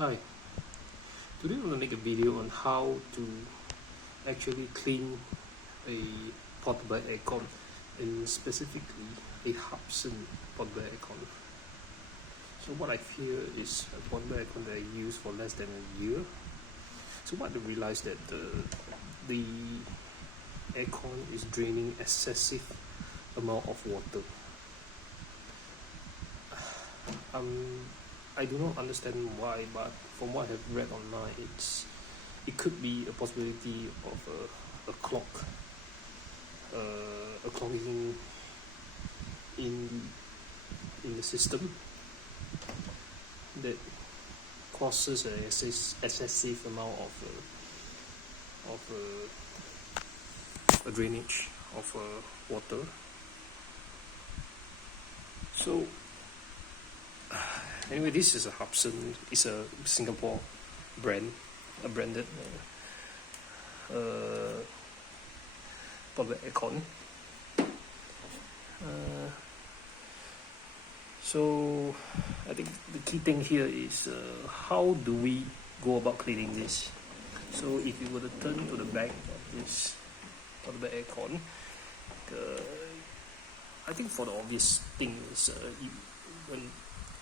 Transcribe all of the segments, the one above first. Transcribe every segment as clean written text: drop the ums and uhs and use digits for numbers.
Hi, today I'm going to make a video on how to actually clean a portable aircon, and specifically a Harsons portable aircon. So what I hear is a portable aircon that I used for less than a year. So what I realized that the aircon is draining excessive amount of water. I do not understand why, but from what I've read online, it could be a possibility of a clog, a clogging in the system that causes an excessive amount of a drainage of water. So anyway, this is a Harsons. It's a Singapore brand, a branded portable aircon. So I think the key thing here is how do we go about cleaning this? So if you were to turn to the back of this portable aircon, I think for the obvious thing is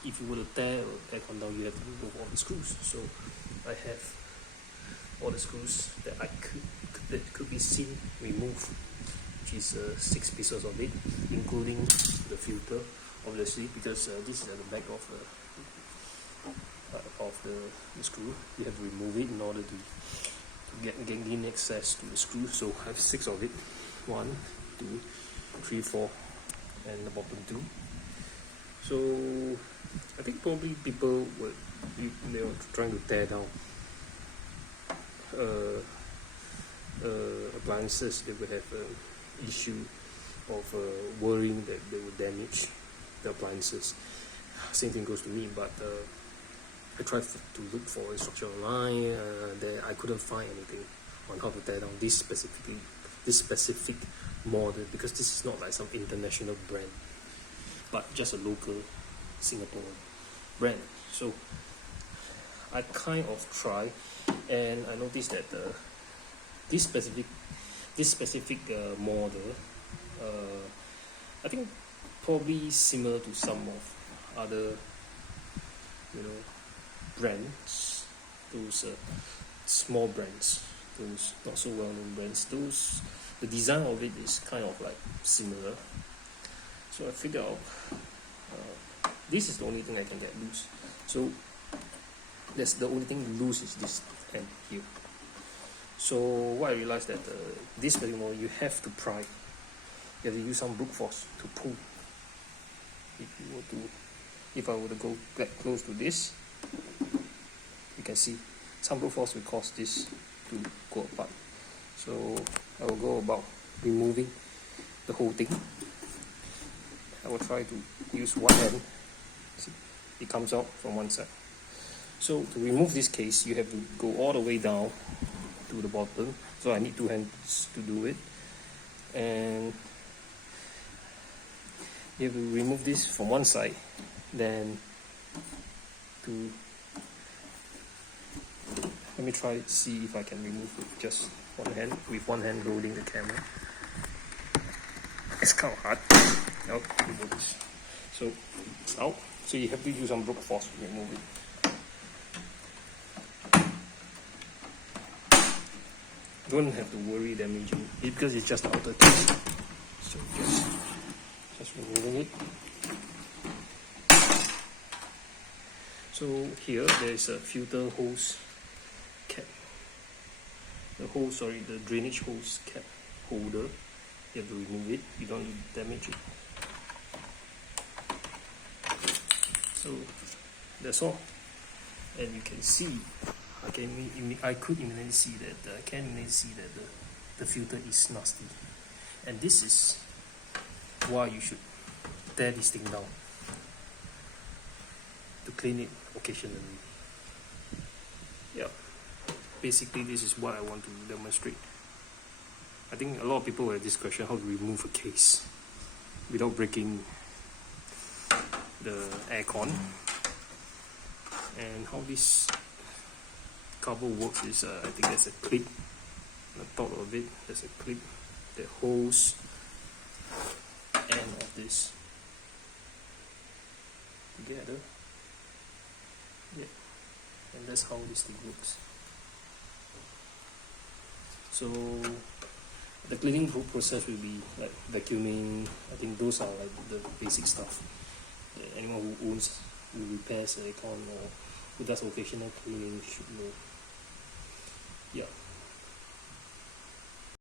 if you were to tear the aircon down, you have to remove all the screws. So I have all the screws that could be seen removed, which is 6 pieces of it, including the filter, obviously, because this is at the back of the screw. You have to remove it in order to gain access to the screw. So I have 6 of it, 1, 2, 3, 4, and the bottom 2. So I think probably people they were trying to tear down appliances. They would have issue of worrying that they would damage the appliances. Same thing goes to me, but I tried to look for instruction online. There I couldn't find anything on how to tear down this specific model, because this is not like some international brand, but just a local Singapore brand. So I kind of try, and I noticed that this specific model, I think probably similar to some of other brands, those small brands, those not so well known brands. The design of it is kind of like similar. So I figured out this is the only thing I can get loose. So that's the only thing loose is this end here. So what I realized that this particular model, you have to pry. You have to use some brute force to pull. If I were to go get close to this, you can see some brute force will cause this to go apart. So I will go about removing the whole thing. I will try to use one hand. See, it comes out from one side. So to remove this case, you have to go all the way down to the bottom. So I need 2 hands to do it, and you have to remove this from one side. Then let me try to see if I can remove with just one hand, with one hand holding the camera. It's kind of hard. Nope, remove this. So it's out. So you have to use some brute force to remove it. Don't have to worry damaging it because it's just the outer case. So just removing it. So here there is a filter hose cap. The drainage hose cap holder. You have to remove it. You don't need to damage it. So that's all. And you can see, I could immediately see that the filter is nasty, and this is why you should tear this thing down to clean it occasionally. Yeah, basically this is what I want to demonstrate. I think a lot of people have this question: how to remove a case without breaking the aircon, and how this cover works is I think there's a clip on the top of it. There's a clip that holds end of this together. Yeah, and that's how this thing works. So the cleaning process will be like vacuuming. I think those are like the basic stuff that anyone who repairs an aircon or who does occasional cleaning should know. Yeah.